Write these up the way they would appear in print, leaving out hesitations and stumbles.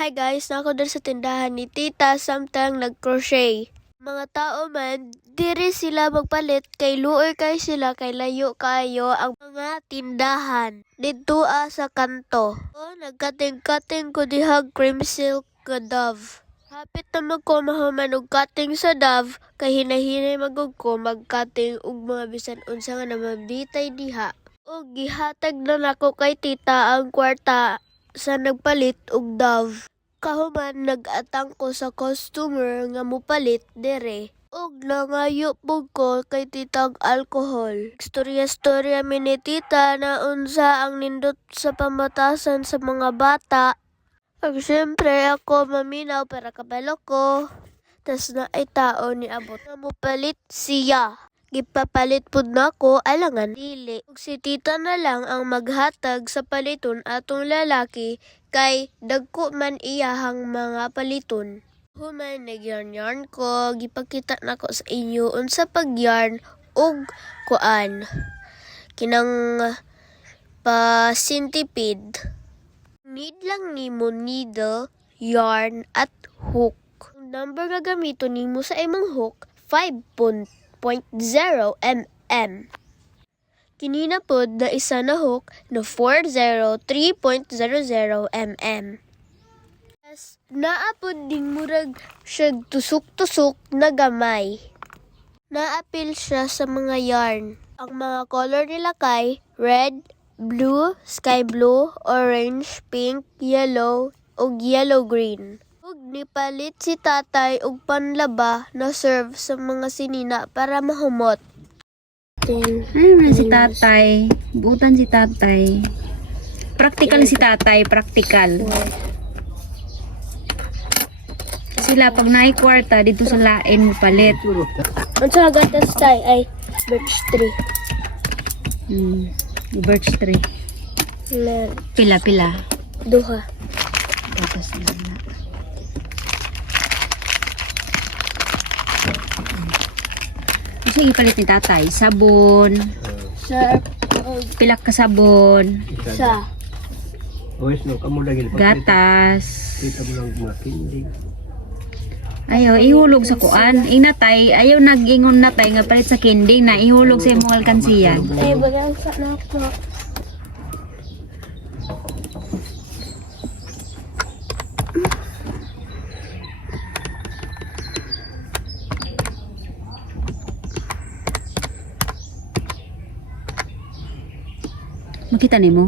Hi guys, nako din sa tindahan ni Tita samtang nag-crochet. Mga tao man, diri sila magpalit kay luoy kay sila kay layo kayo ang mga tindahan. Dito sa kanto. Nagkating-kating ko dihag cream silk ka Dove. Hapit na magko mahuman og cutting sa Dove kay hinahinay magug ko mag-cutting og mga bisan unsa nga namabitay diha. Og gihatag na nako kay tita ang kwarta sa nagpalit og Dove. Kahuman nag-atang ko sa customer nga mupalit dere. Og nangayo pug ko kay titag alcohol. Storya-storya mi ni tita na unsa ang nindot sa pamatasan sa mga bata. Ag syempre ako maminaw para kabalo ko. Tas na ay tao ni abot na mupalit siya. Gipapalit pud nako alangan dili. Ug si tita na lang ang maghatag sa paliton atong lalaki kay dagko man iyahang mga paliton. Human nagyarn-yarn ko, gipakita nako sa inyo unsa pag-yarn og kuan. Kinang pa centipede. Need lang nimo needle, yarn at hook. Ang number nga gamiton nimo sa imong hook 5.0 mm. Kinina pod na isa na hook na 403.00 mm. Naapod ding murag siya tusok-tusok na gamay. Naapil siya sa mga yarn. Ang mga color nila kay red, blue, sky blue, orange, pink, yellow, ug yellow-green. Ug nipalit si tatay og panlaba na serve sa mga sinina para mahumot. Si tatay. Buutan si tatay. Practical si tatay. Practical. Sila pag naikwarta dito sa lain mo palit. Ang sa gatas tay ay birch tree. Birch tree. Pila. Duha. Gatas na. Sige palit ni tatay. Sabon. Sa Pilak ka sabon. sa Ois no kamu lagi Gatas. kita mo lang mga kindi. Ayaw, ihulog sa kuan. Inatay, ayaw nag-ingon natay nga palit sa kinding na ihulog sa imong alkansiyan. ay bagang sa nako. Makita nimo?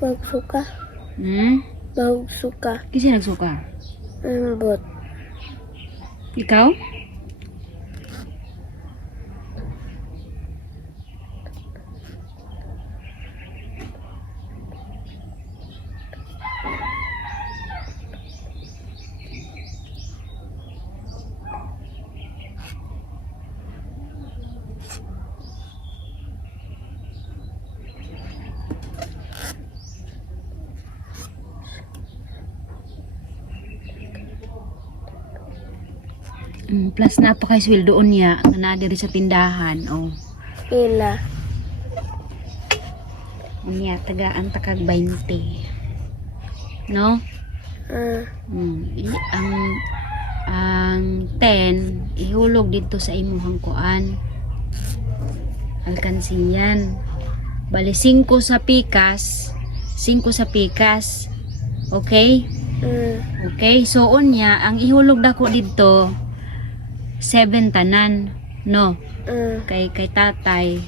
Bagsuka. Bagsuka. Kasi nagsuka. Ang bot. Ikaw? Plus napakay sweldoon niya nga na diri sa tindahan. Oh. Pila. Niya tagaan takag 20. No? Ang 10 ihulog dito sa imuhang kuan. Alkansiyan. Bali 5 sa pikas. 5 sa pikas. Okay? Okay, so unya ang ihulog dako dito 7 tanan, no? Kay tatay.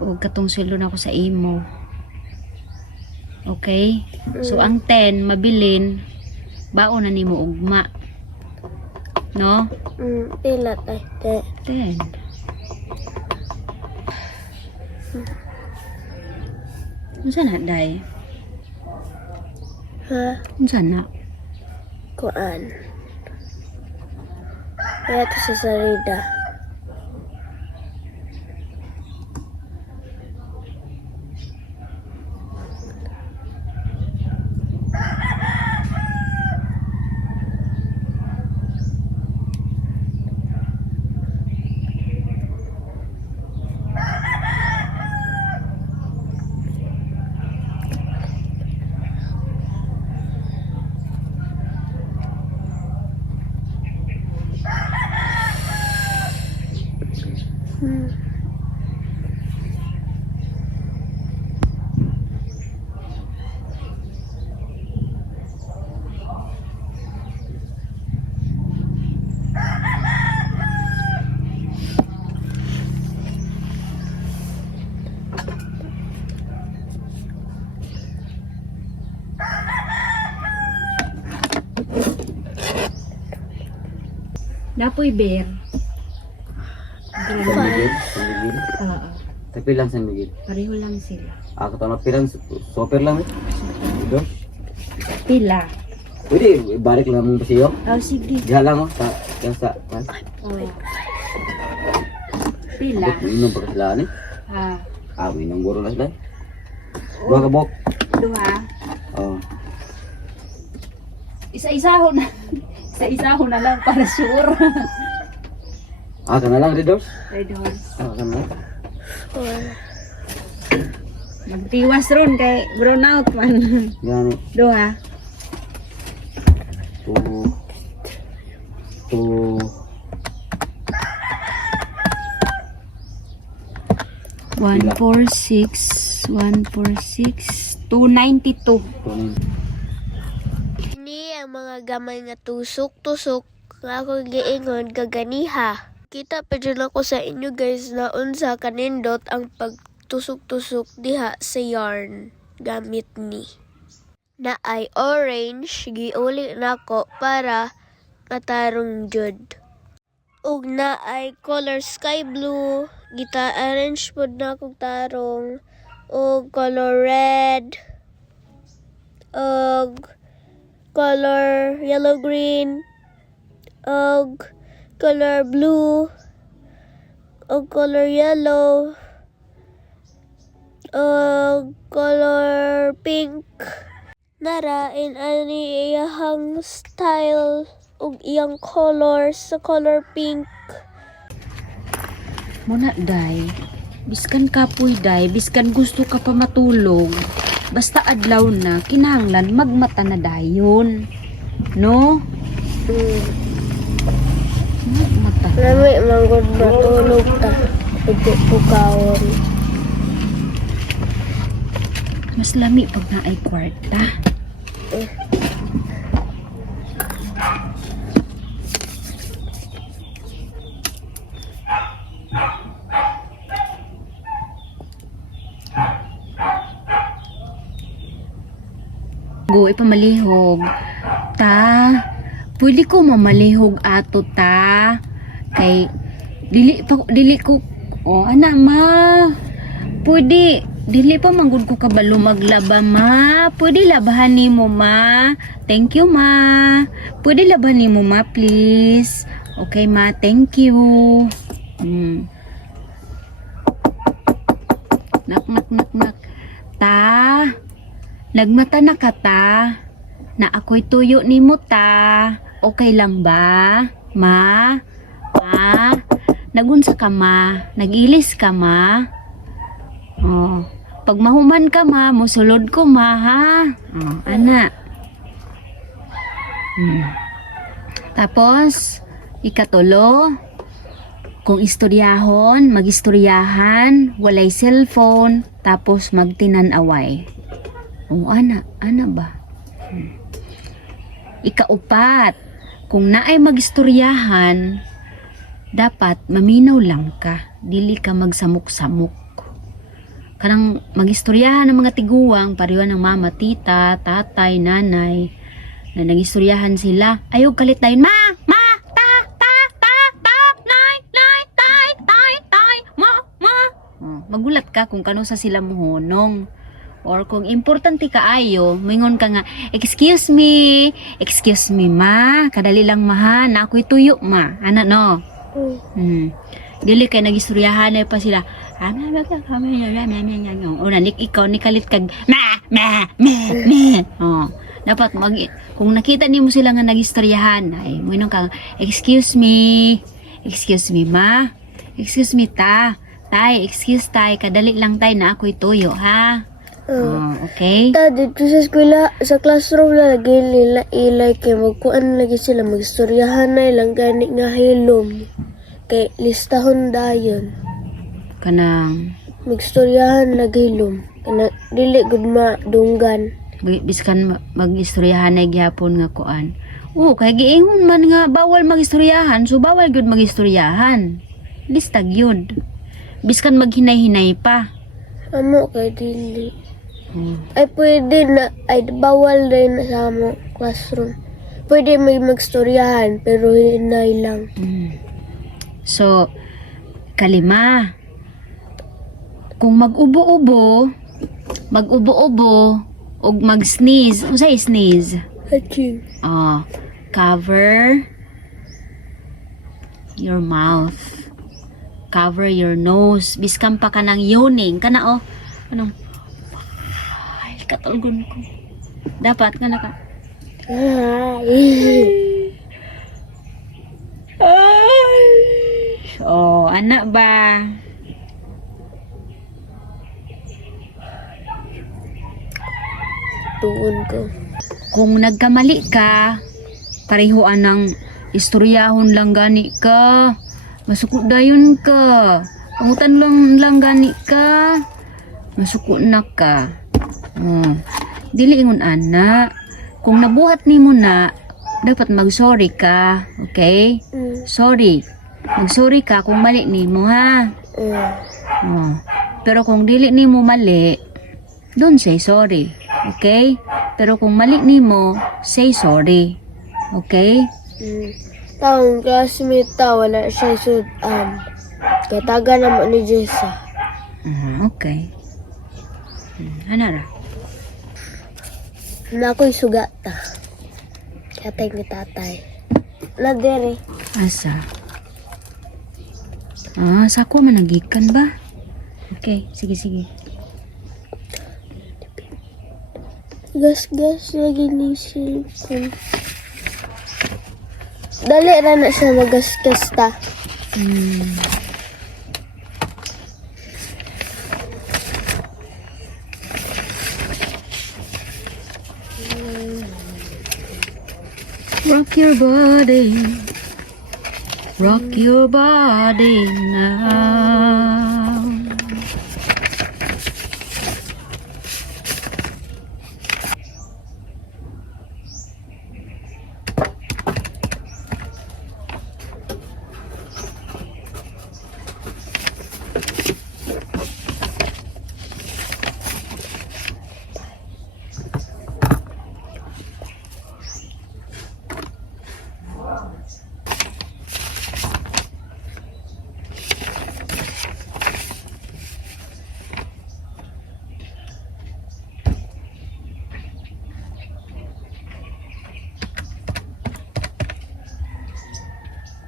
O katong sweldo na ako sa imo. Okay? So ang 10 mabilin baon na nimo ugma. No? Pila tay. 10. Unsa na day? Ha? Unsa na? Kuan. Kaya ito sa salida. Hmm. Napoy bear. San Miguel, San Miguel. Oo. Tapi lang San Miguel. Pareho lang sila. Ako to na pirang super lang eh. Dos. Pila. Pwede, balik lang mo pa siyo. Oh, sige. Diha lang mo sa kan. Oh. Pila. Abot inom pa sila ni. Ha. Inom guro na sila. Dua ka bok. Duha. Oh. Isa-isaho na. Isa-isaho na lang para sure. Kana lang Red Doors. Red horse. Kana lang. Magtiwas ron kay brown out man. Gani. Duha. Tu 146, 146, 292. Ini ang mga gamay nga tusok-tusok nga ako giingon kaganiha. Kita pa dyan ako sa inyo guys na unsa kanindot ang pagtusok-tusok diha sa yarn gamit ni. Na ay orange, giuli nako para matarong jud. Ug na ay color sky blue, gita-arrange pod na kong tarong. Ug color red, ug color yellow green, ug color blue, ug color yellow, ug color pink. Nara in ani iyahang style ug iyang color sa color pink. Muna day, biskan kapoy day, biskan gusto ka pa matulog, basta adlaw na, kinahanglan magmata na dayon. No? Magmata. Lami manggod matulog ta. Ito pukawon. Mas lami pag naay kwarta. Go, ipamalihog. Ta, pwede ko mamalihog ato ta. Kay, dili ko, anak ma. Pwede, dili pa manggod ko kabalo maglaba ma. Pwede labahan ni mo ma. Thank you ma. Pwede labahan ni mo ma please. Okay ma, thank you. Nak. Ta, nagmata na ka ta. Na ako'y tuyo ni mo ta. Okay lang ba? Ma? Ma? Nagunsa ka ma? Nagilis ka ma? Oh, pag mahuman ka ma, musulod ko ma ha. Oh, ana. Tapos, ikatulo, kung istoryahon, magistoryahan, walay cellphone, tapos magtinan-away. Oh, ana ba? Ikaupat, kung naay magistoryahan, dapat maminaw lang ka, dili ka magsamok-samok. Kanang magistoryahan ng mga tiguang, pariwan ng mama, tita, tatay, nanay, na nagistoryahan sila, ayaw kalit dayon, ma, tay, magulat ka kung kano sa sila mohonong. Or kung importante ka ayo, mingon ka nga, excuse me ma, kadali lang ma, na ako'y tuyo ma, ana no. Dili kay nagistoryahan na pa sila. O nanik ikaw ni kalit kag ma. Oh, dapat kung nakita nimo sila nga nagistoryahan, ay mo ka, excuse me ma. Excuse me ta. Tay, excuse tay, kadali lang tay na ako'y tuyo ha. Okay. Ta dito sa eskwela, sa classroom lagi nila ilay kay magkuan lagi sila magistoryahan na ilang gani nga hilom. Kay listahon dayon. kanang Magstoryahan naghilom. Kana dili gud madunggan. biskan magistoryahan na gyapon nga kuan. Oo, kay giingon man nga bawal magistoryahan, so bawal gyud magistoryahan. Listag yun. Biskan maghinay-hinay pa. Amo kay dili. Oh. Ay pwede na, ay bawal din sa amo classroom. Pwede may magstoryahan pero hinay lang. So, kalima. Kung mag-ubo-ubo og mag-sneeze, unsay sneeze? Aching. Cover your mouth. Cover your nose. Biskan pa ka ng yawning. Kana anong ay, katulgon ko. Dapat nga naka anak ba? Tuon ko. Kung nagkamali ka, parehoan ng istoryahon lang gani ka. Masuko dayon ka. Pangutan lang gani ka. Masuko na ka. Dili ingon ana. Kung nabuhat nimo na, dapat mag-sorry ka. Okay? Sorry. Mag-sorry ka kung mali nimo ha. Pero kung dili nimo mali, don't say sorry. Okay? Pero kung mali nimo, say sorry. Okay? Taong classmate ta, wala siya sudan. Kaya taga naman ni Jessa. Okay. Ano ra? Na ako'y sugata. Katay ni tatay. Na dere. Asa? Sako man nagikan ba? Okay, sige. Gas-gas lagi ni cellphone. Dali ra na siya magasgas ta. Rock your body. Rock your body now.